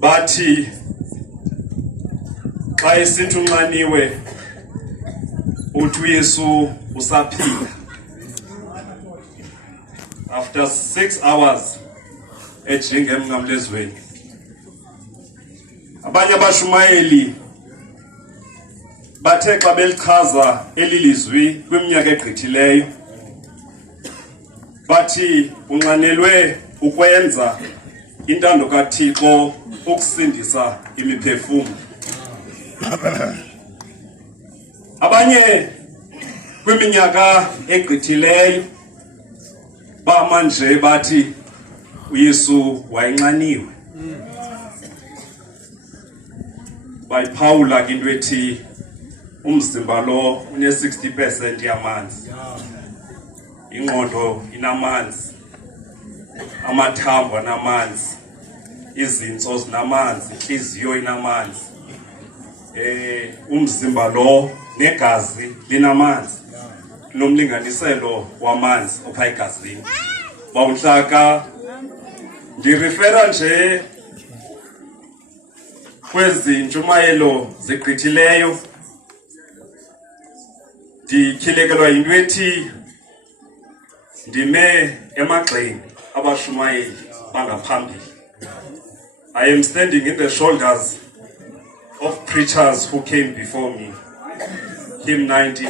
bathi xa isithi unxaniwe uthi uYesu usaphila. After 6 hours ejingem ngamlezweni, abanye abashumayeli bathe xa belichaza elilizwi kwiminyaka egqithileyo bathi unxanelwe ukwenza intando kaThixo ukusindisa imiphefumlo. Abanye kwiminyaka egqithileyo bamanje bathi uYesu wayenxaniwe. Bayiphawula ke into ethi umzimba lo une-60% yamanzi, ingqondo inamanzi, amathambo anamanzi, izintso zinamanzi, inhliziyo inamanzi, umzimba lo negazi linamanzi, nomlinganiselo wamanzi opha egazini. Bawuhlaka ndirefera nje kwezi ntshumayelo zigqithileyo, ndityhilekelwa yinto ethi ndime emagxeni abashumayeli bangaphambili. I am standing in the shoulders of preachers who came before me. Hymn 90.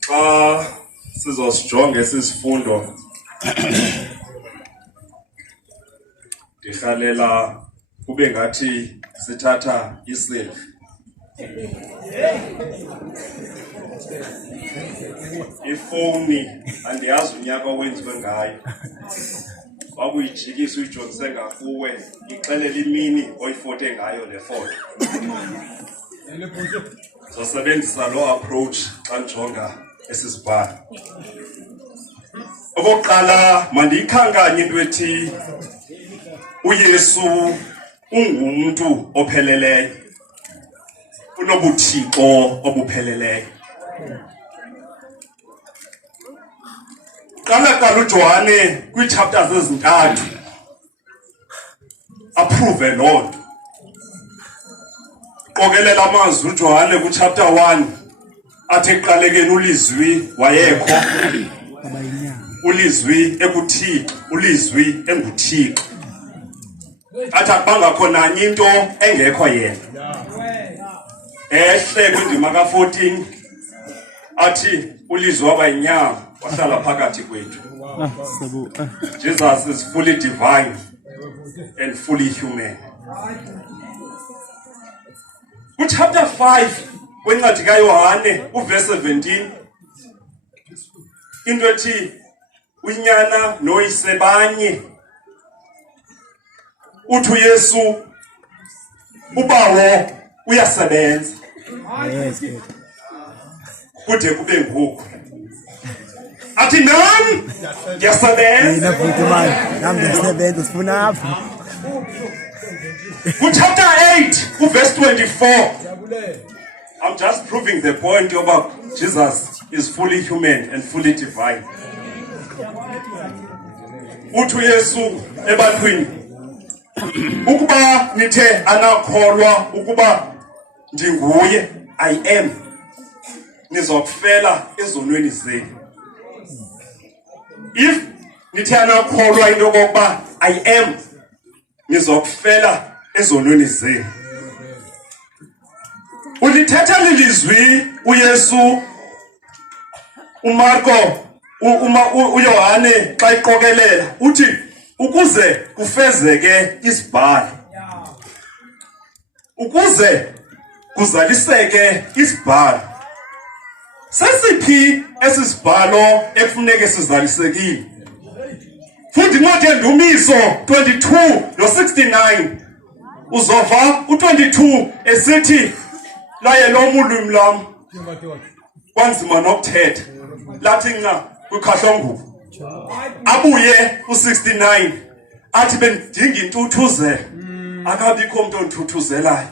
Xa sizosijonga esisifundo, ndirhalela kube ngathi sithatha iselfi. Ifowuni andiyazi unyaka owenziwe ngayo, wakuyijikisa uyijongise ngakuwe ixelela imini oyifote ngayo le foto. Zosebenzisa lo approach xa ndijonga esisibhalo. Okokuqala mandiyikhankanye into ethi uYesu ungumntu opheleleyo, unobuthixo obupheleleyo. Qala uJohane kwichapters ezintathu approve loo nto. Qokelela amazwi uJohane kuchapter 1 athi ekuqalekeni ulizwi wayekho, ulizwi ekuThixo, ulizwi enguThixo. Athi akubangakho nanye into engekho yena. Ehle kwindima ka-14 athi ulizwi waba yinyama wahlala phakathi kwethu. Jesus is fully divine and fully human. Chapter 5 kwencwadi kaYohane uverse 17, into ethi unyana noyise banye. Uthi uYesu ubawo uyasebenza kude kube ngoku. Athi nami ndiyasebenza. Chapter 8 verse 24, I'm just proving the point about Jesus is fully human and fully divine. Uthi uYesu ebantwini, ukuba nithe anakholwa ukuba ndinguye, I am, nizokufela ezonweni zenu. If nithe anakholwa into yokokuba I am, nizokufela ezonweni zenu. Ulithetha lilizwi uYesu, uMarko, uYohane xa iqokelela uthi ukuze kufezeke isibhalo, ukuze kuzaliseke isibhalo. Sesiphi esisibhalo ekufuneke sizalisekile? Futhi incwadi yeNdumiso 22 no69 uzova u22 esithi laye lomulwimi lam kwanzima nokuthetha lathi nca kwikhahlongubo. Abuye u69 athi bendinga intuthuzelo, akabikho umuntu onthuthuzelayo.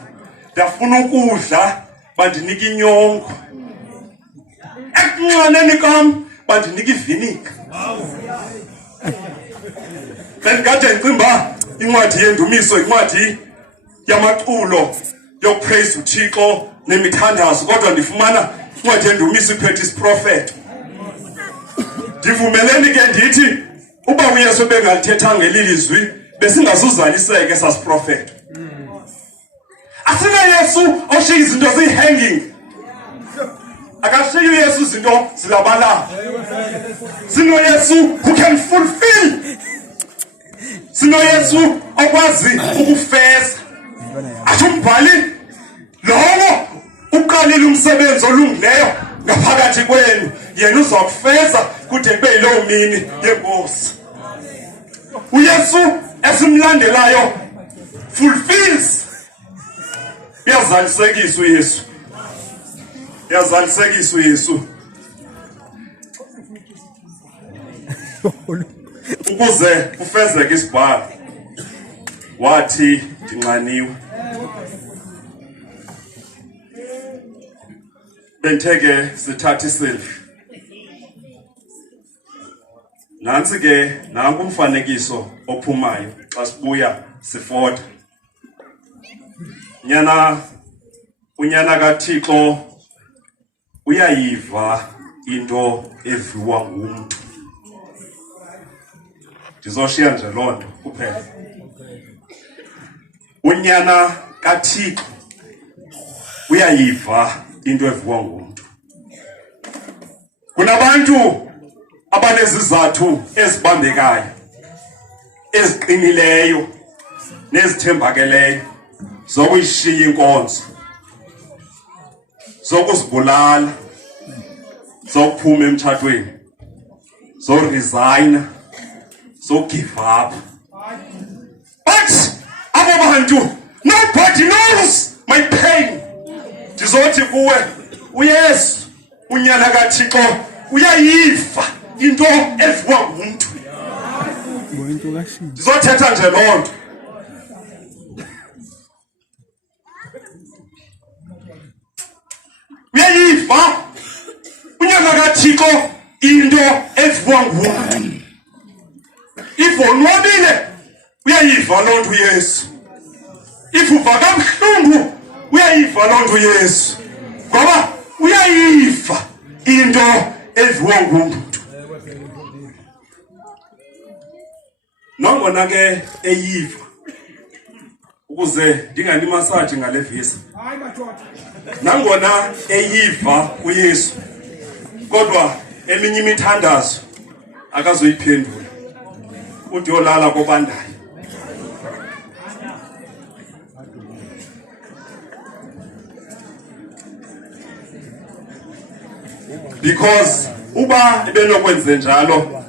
Ndafuna ukudla bandinika inyongo, ekunxaneni kam bandinika ivinika. bengikade ngicimba incwadi yendumiso incwadi yamaculo yokupraise uThixo nemithandazo kodwa ndifumana incwadi yendumiso iphethe isiprofeto. Ndivumeleni ke ndithi uba uYesu bengalithethanga ngelilizwi besingazuzaliseke sasiprofeto. Asina Yesu oshiya izinto zihanging. Akashiya uYesu izinto zilabala. Sino Yesu who can fulfill. Sino Yesu okwazi ukufeza. Ashumbhali lowo uqalile umsebenzi olungileyo ngaphakathi kwenu yena uzakufeza kude kube yilowo mini yenkosi. uYesu esimlandelayo fulfills. Yazalisekisa uYesu. Yazalisekisa uYesu. Ukuze ufezeke isibhalo wathi Ndinxaniwe. Benteke sithatha iselfie. Nansi ke nanku umfanekiso ophumayo xa sibuya sifota. Unyana kaThixo uyayiva into eviwa ngumuntu. Ndizoshiya nje lonto kuphela. Unyana kaThixo uyayiva into eviwa ngumuntu. Kunabantu abanezizathu ezibambekayo, eziqinileyo, nezithembakeleyo zokuyishiya inkonzo, zokuzibulala, zokuphuma emtshatweni, zoresign, give up. But abo bantu, nobody knows my pain. Ndizothi kuwe uYesu unyana kaThixo uyayiva into eviwa ngumuntu. Ndizothetha nje lonto. Uyayiva unyana kaThixo into eviwa ngumuntu. Ivonwabile uyayiva lonto uYesu. Ivuva kabuhlungu uyayiva lonto uYesu. Ngoba uyayiva into eviwa ngumuntu. Nangona ke eyiva ukuze ndingani massage ngale visa. Nangona eyiva uYesu kodwa eminye imithandazo akazoyiphendula. Uthi yolala kobandayo. Because uba benokwenze njalo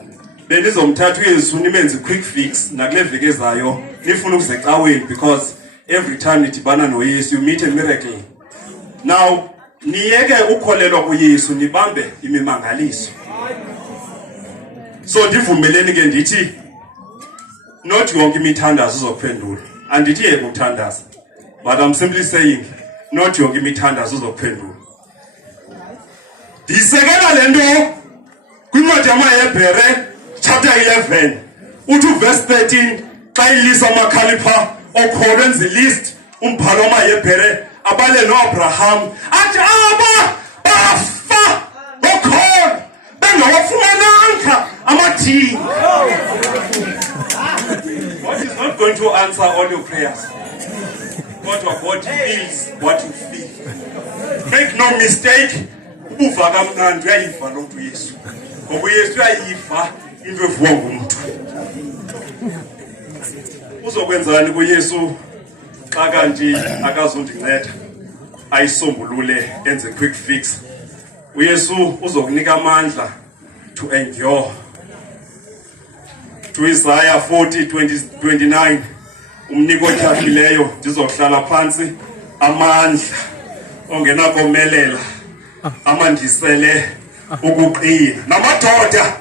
benizomthatha uYesu nimenze quick fix nakule veki ezayo nifuna ukuzecaweni because every time nidibana noYesu you meet a miracle. Now niyeke ukholelwa kuYesu nibambe imimangaliso. So ndivumeleni ke ndithi not yonke imithandazo uzokuphendula. Andithi yeke ukuthandaza. But I'm simply saying not yonke imithandazo uzokuphendula. Ndisekela lento kwincwadi yamaHebhere chapter 11 uthi verse 13 xa ilisa amakhalipha okholwa enze list umbhalo wamaHebhere abale noAbraham athi aba bafa okholwa bengawafumananga amathinga. God is not going to answer all your prayers. God feels what you feel. Make no mistake. Ubuva kamnandi uyayiva lonto uYesu. Ngoba uYesu uyayiva into eviwa ngumuntu. Uzokwenzani kuYesu xa kanti akazondinceda ayisombulule enze quick fix? uYesu uzokunika amandla to endure. To Isaiah 40:29 umniko otyhafileyo ndizohlala phansi amandla ongenakomelela amandisele ukuqina. Namadoda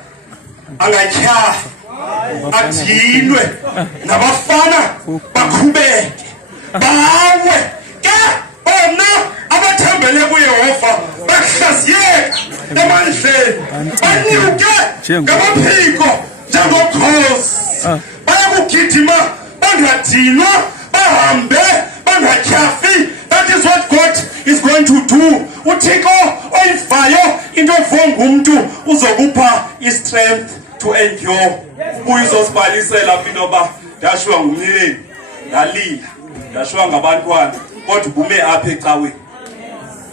angatyhafa adinwe nabafana bakhubeke bawe ke bona abathembele kuYehova bahlaziyeka emandleni banyuke ngamaphiko njengokhozi. ugidima bangadinwa bahambe bangatyhafi. That is what God is going to do. Uthixo oyivayo into evonga umntu uzokupha i-strength to endure. Uyizosibalisela apha into yoba ndashiywa ngumyeni, ndalila, ndashiywa ngabantwana, kodwa ubume apha ecaweni.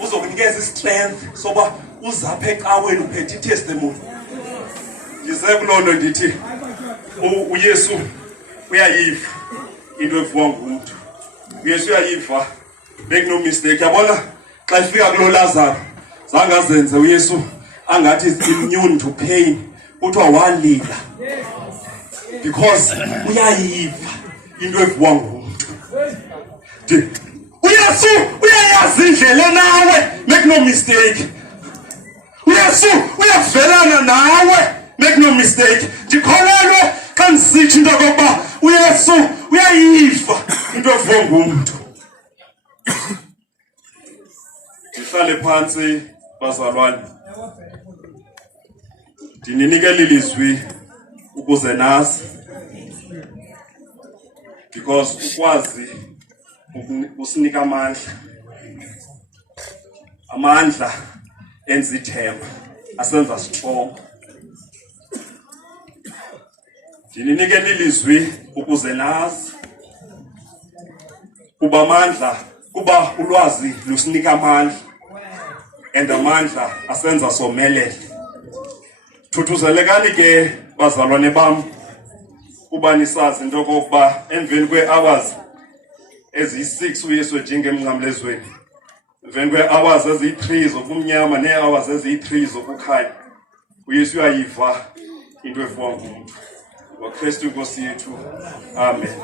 Uzokunikeza i-strength soba uzapha ecaweni uphethe i-testimony. Ndize kuloo nto ndithi uYesu uyayiva into evonga umntu. uYesu uyayiva. Make no mistake. Yabona xa ifika kulo Lazarus zange azenze uYesu angathi is immune to pain. Kuthiwa walila because uyayiva into eviwa ngumuntu. uYesu uyayazi indlela nawe. Make no mistake. uYesu uyavelana nawe. Make no mistake. Ndikholelwe xa ndisithi into yokokuba uYesu uyayiva into eviwa ngumuntu. Ndihlale phansi bazalwane. Ndinikele ilizwi ukuze nazi, because ukwazi usinika amandla enza ithemba, asenza strong. Ndinikele ilizwi ukuze nazi kuba ulwazi lusinika amandla, and amandla asenza somelele. Thuthuzelekani ke bazalwane bam kuba nisazi into yokokuba emveni kwe-hours eziyi-6 uYesu ejinga emnqamlezweni, emveni kwe-hours eziyi-3 zobumnyama nee-hours eziyi-3 zokukhanya, uYesu uyayiva into eviwa ngumntu. NgoKristu Inkosi yethu. Amen.